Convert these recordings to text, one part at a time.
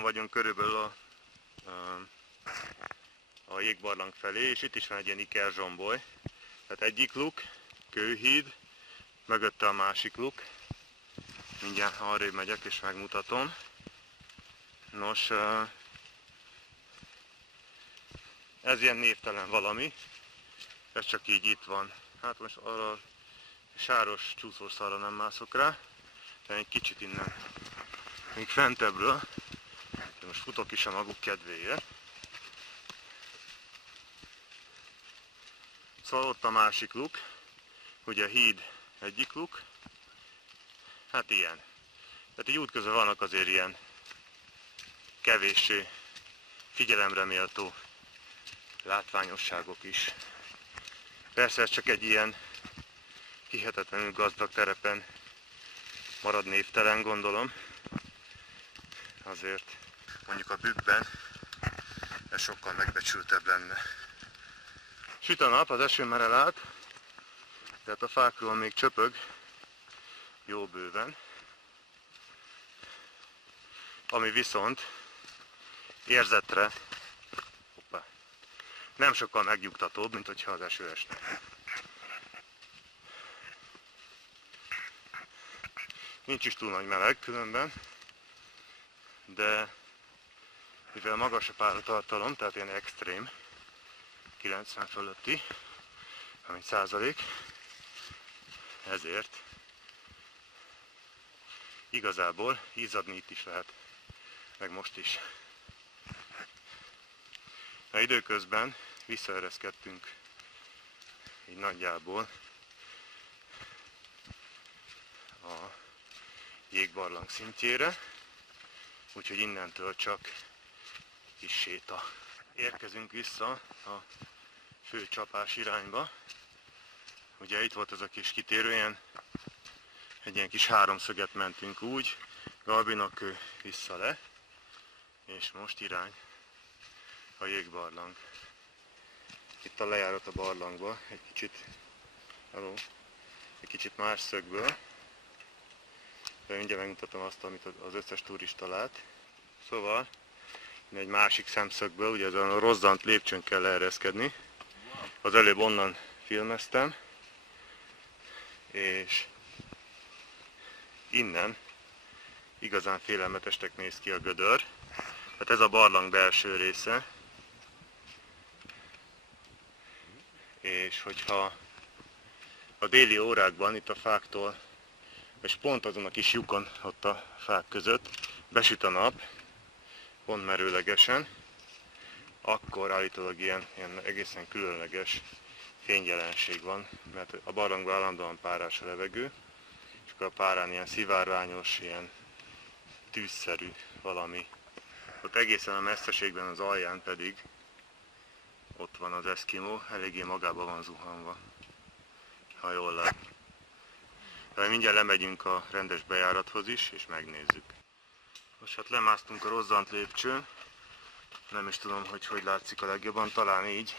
úton vagyunk körülbelül a jégbarlang felé, és itt is van egy ilyen ikerzsomboly. Tehát egyik luk, kőhíd, mögötte a másik luk. Mindjárt arrébb megyek és megmutatom. Nos, ez ilyen névtelen valami. Ez csak így itt van. Hát most arra a sáros csúszószalra nem mászok rá, de egy kicsit innen, még fentebbről. De most futok is a maguk kedvéért. Szóval ott a másik luk, ugye a híd egyik luk. Hát ilyen. Tehát egy út közben vannak azért ilyen kevéssé figyelemre méltó látványosságok is. Persze ez csak egy ilyen hihetetlenül gazdag terepen marad névtelen, gondolom. Azért mondjuk a bükkben ez sokkal megbecsültebb lenne. Süt a nap, az eső már elállt, tehát a fákról még csöpög jó bőven. Ami viszont érzetre nem sokkal megnyugtatóbb, mint hogyha az eső esne. Nincs is túl nagy meleg különben, de mivel magas a páratartalom, tehát ilyen extrém, 90 fölötti, 30%, ezért igazából izzadni itt is lehet, meg most is. Na, időközben visszaereszkedtünk így nagyjából a jégbarlang szintjére, úgyhogy innentől csak kis séta. Érkezünk vissza a fő csapás irányba. Ugye itt volt ez a kis kitérő, egy ilyen kis háromszöget mentünk úgy, Galbinakő vissza le, és most irány a jégbarlang. Itt a lejárat a barlangba, egy kicsit más szögből. De mindjárt megmutatom azt, amit az összes turista lát. Szóval egy másik szemszögből, ugye ezen a rozzant lépcsőn kell leereszkedni. Az előbb onnan filmeztem, és innen igazán félelmetesnek néz ki a gödör. Tehát ez a barlang belső része. És hogyha a déli órákban itt a fáktól, és pont azon a kis lyukon ott a fák között besüt a nap, pont merőlegesen, akkor állítólag ilyen egészen különleges fényjelenség van, mert a barlangban állandóan párás a levegő, és akkor a párán ilyen szivárványos, ilyen tűzszerű valami. Ott egészen a messzeségben az alján pedig ott van az eszkimó, eléggé magába van zuhanva, ha jól lát. De mindjárt lemegyünk a rendes bejárathoz is, és megnézzük. Most hát lemásztunk a rozzant lépcsőn, nem is tudom, hogy látszik a legjobban, talán így.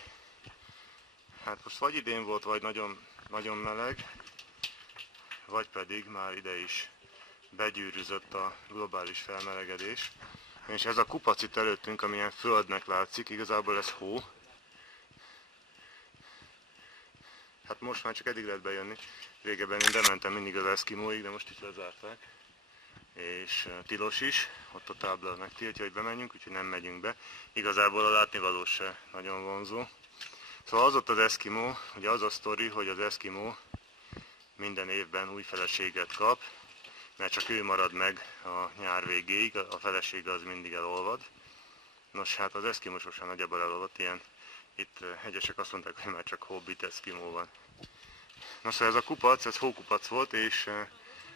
Hát most vagy idén volt, vagy nagyon, nagyon meleg, vagy pedig már ide is begyűrűzött a globális felmelegedés. És ez a kupac itt előttünk, amilyen földnek látszik, igazából ez hó. Hát most már csak eddig lehet bejönni. Régebben én bementem mindig az eszkimóig, de most is lezárták. És tilos is, ott a tábla megtiltja, hogy bemenjünk, úgyhogy nem megyünk be. Igazából a látnivaló se nagyon vonzó. Szóval az ott az eszkimó, ugye az a sztori, hogy az eszkimó minden évben új feleséget kap, mert csak ő marad meg a nyár végéig, a felesége az mindig elolvad. Nos, hát az eszkimó sosem nagyjából elolvadt, itt egyesek azt mondták, hogy már csak hobbit eszkimó van. Nos, szóval ez a kupac, ez hókupac volt, és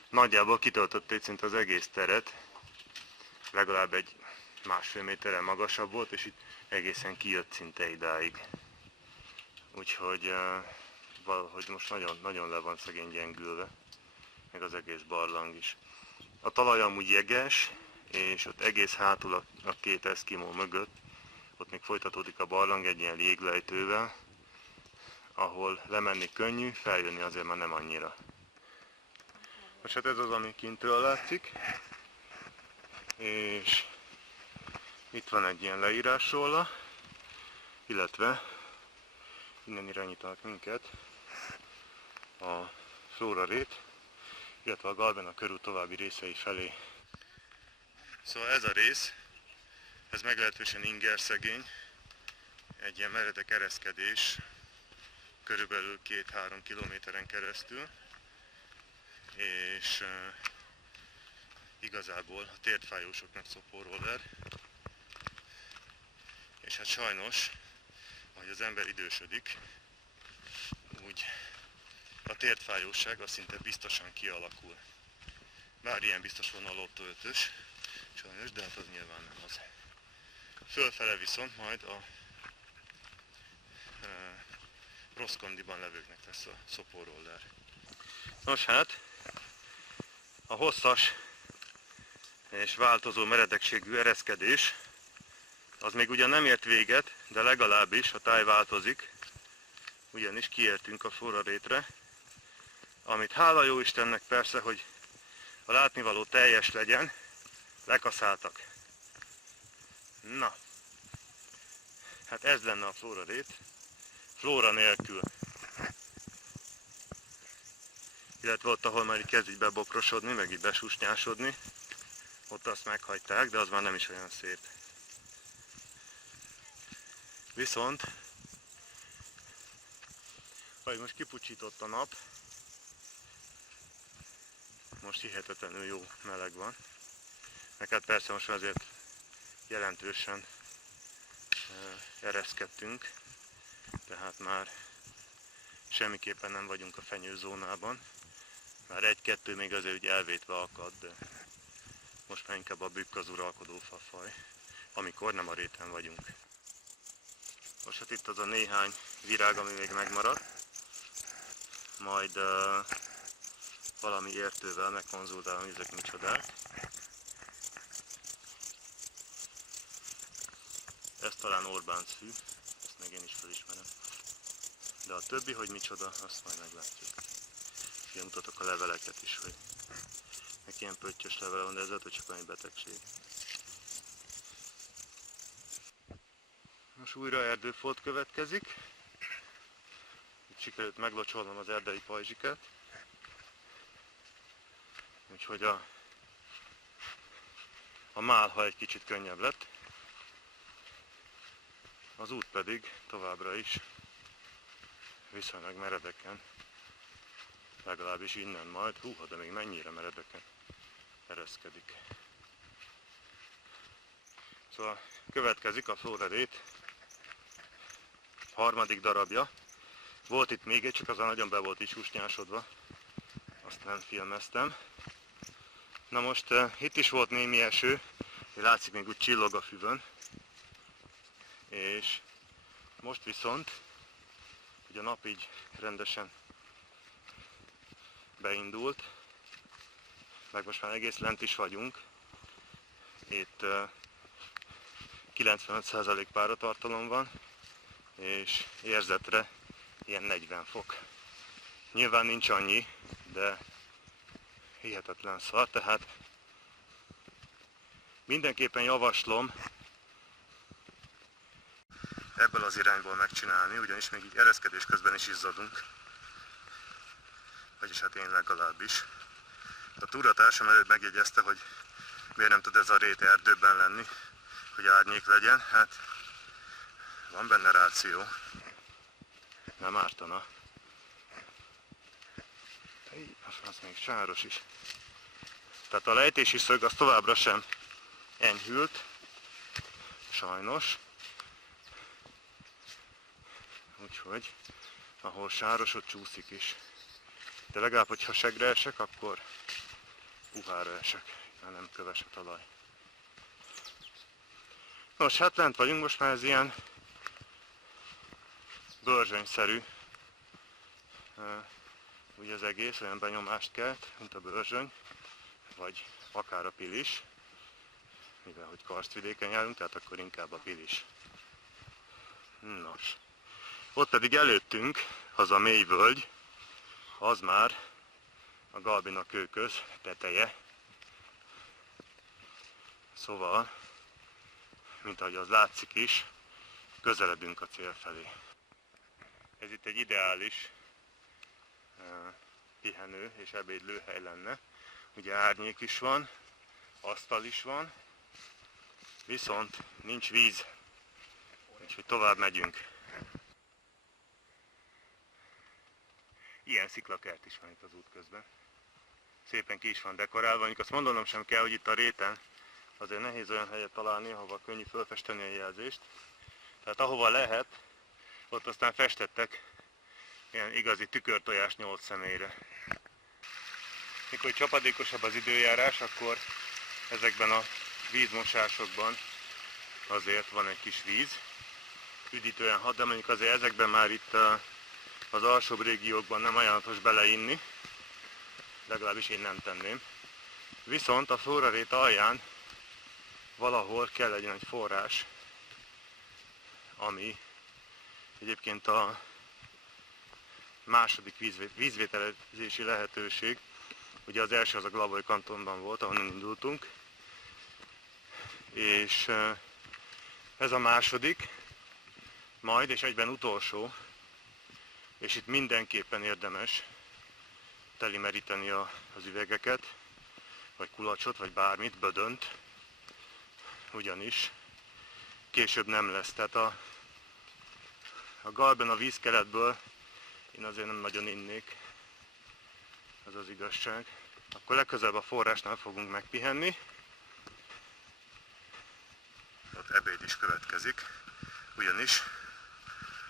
nagyjából kitöltötte szinte az egész teret, legalább egy 1,5 méterrel magasabb volt, és itt egészen kijött szinte idáig. Úgyhogy valahogy most nagyon, nagyon le van szegény gyengülve, meg az egész barlang is. A talaj amúgy jeges, és ott egész hátul a két eszkimó mögött, ott még folytatódik a barlang egy ilyen jéglejtővel, ahol lemenni könnyű, feljönni azért már nem annyira. Most hát ez az, ami kintről látszik, és Itt van egy ilyen leírás róla, illetve innen irányítanak minket a Flóra rét, illetve a Galbena körút további részei felé. Szóval ez a rész, ez meglehetősen ingerszegény, egy ilyen meredek ereszkedés, körülbelül 2-3 kilométeren keresztül, és igazából a térdfájósoknak szopó roller, és hát sajnos, ahogy az ember idősödik, úgy a térdfájósság az szinte biztosan kialakul. Bár ilyen biztos volna a Lotto 5-ös, sajnos, de hát az nyilván nem az. Fölfele viszont majd a rossz kondiban levőknek lesz a szopóroller. Nos hát, a hosszas és változó meredekségű ereszkedés az még ugyan nem ért véget, de legalábbis a táj változik, ugyanis kiértünk a Flóra rétre, amit hála jó Istennek persze, hogy a látnivaló teljes legyen, lekaszáltak. Na, hát ez lenne a Flóra rét, Flóra nélkül. Illetve ott, ahol már így kezd így bebokrosodni, meg így besusnyásodni, ott azt meghagyták, de az már nem is olyan szép. Viszont, ahogy most kipucsított a nap, most hihetetlenül jó meleg van. Meg hát persze most azért jelentősen ereszkedtünk, tehát már semmiképpen nem vagyunk a fenyőzónában. Már egy-kettő még azért úgy elvétve akad, de most már inkább a bükk az uralkodó fafaj, amikor nem a réten vagyunk. Most hát itt az a néhány virág, ami még megmaradt, majd valami értővel megkonzultálom, hogy ezek micsodák. Ez talán Orbánc fű, ezt meg én is felismerem. De a többi, hogy micsoda, azt majd meglátjuk. Ugye mutatok a leveleket is, hogy neki ilyen pöttyös levele van, de ez lehet, hogy csak valami betegség. Most újra erdőfolt következik. Itt sikerült meglocsolnom az erdei pajzsiket. Úgyhogy a málha egy kicsit könnyebb lett. Az út pedig továbbra is viszonylag meredeken, legalábbis innen majd, húha, de még mennyire meredeken ereszkedik. Szóval következik a Flóra rét harmadik darabja. Volt itt még egy, csak az nagyon be volt is susnyásodva, azt nem filmeztem. Na most itt is volt némi eső, látszik még úgy csillog a füvön, és most viszont, hogy a nap így rendesen beindult, meg most már egész lent is vagyunk, itt 95% páratartalom van, és érzetre ilyen 40 fok. Nyilván nincs annyi, de hihetetlen szar, tehát mindenképpen javaslom ebből az irányból megcsinálni, ugyanis még így ereszkedés közben is izzadunk. Vagyis hát én legalábbis. A túratársam előbb megjegyezte, hogy miért nem tud ez a rét erdőben lenni, hogy árnyék legyen. Hát van benne ráció. Nem ártana. Az még sáros is. Tehát a lejtési szög az továbbra sem enyhült. Sajnos. Úgyhogy ahol sáros, ott csúszik is. De legalább, hogyha segre esek, akkor puhára esek, mert nem köves a talaj. Nos, hát lent vagyunk, most már ez ilyen börzsönyszerű. Ugye az egész olyan benyomást kelt, mint a börzsöny, vagy akár a pilis, mivel hogy karstvidéken járunk, tehát akkor inkább a pilis. Nos, ott pedig előttünk az a mély völgy, az már a Galbina kőköz teteje. Szóval mint ahogy az látszik is, közeledünk a cél felé. Ez itt egy ideális pihenő és ebédlőhely lenne. Ugye árnyék is van, asztal is van, viszont nincs víz, úgyhogy tovább megyünk. Ilyen sziklakert is van itt az út közben. Szépen ki is van dekorálva, mondjuk azt mondanom sem kell, hogy itt a réten azért nehéz olyan helyet találni, ahova könnyű fölfesteni a jelzést. Tehát ahova lehet, ott aztán festettek ilyen igazi tükörtojás 8 személyre. Mikor csapadékosabb az időjárás, akkor ezekben a vízmosásokban azért van egy kis víz. Üdítően hat, de mondjuk azért ezekben már itt az alsóbb régiókban nem ajánlatos beleinni. Legalábbis én nem tenném. Viszont a Flóraréta alján valahol kell legyen egy forrás, ami egyébként a második vízvételezési lehetőség. Ugye az első az a Glavoy kantonban volt, ahonnan indultunk, és ez a második, majd és egyben utolsó, és itt mindenképpen érdemes telimeríteni az üvegeket, vagy kulacsot, vagy bármit, bödönt, ugyanis később nem lesz. Tehát a galben a vízkeletből én azért nem nagyon innék, az az igazság. Akkor legközelebb a forrásnál fogunk megpihenni. Ott ebéd is következik, ugyanis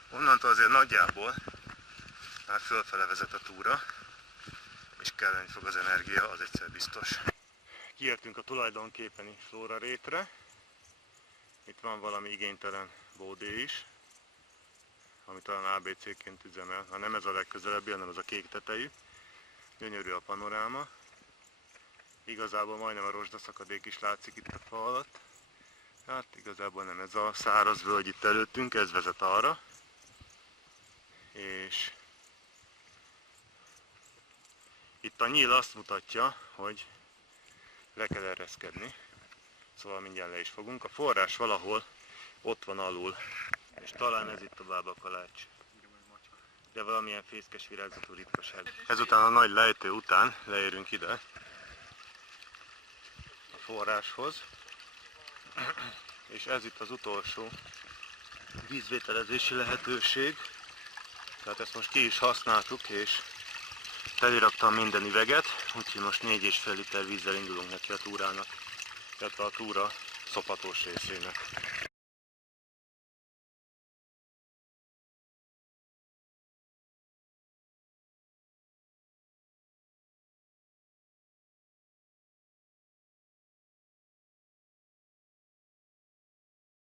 onnantól azért nagyjából már fölfele vezet a túra, és kelleni fog az energia, az egyszer biztos. Kiértünk a tulajdonképpeni Flórarétre. Itt van valami igénytelen bódé is, ami talán ABC-ként üzemel. Ha nem ez a legközelebbi, hanem ez a kék tetejű. Gyönyörű a panoráma. Igazából majdnem a rozsdaszakadék is látszik itt a fa alatt. Hát igazából nem, ez a száraz völgy itt előttünk, ez vezet arra. És itt a nyíl azt mutatja, hogy le kell ereszkedni. Szóval mindjárt le is fogunk. A forrás valahol ott van alul. És talán ez itt tovább a kalács. De valamilyen fészkes virágzatú ritkaság. Ezután a nagy lejtő után leérünk ide a forráshoz. És ez itt az utolsó vízvételezési lehetőség. Tehát ezt most ki is használtuk, és teliraktam minden üveget, úgyhogy most 4,5 liter vízzel indulunk neki a túrának, illetve a túra szopatós részének.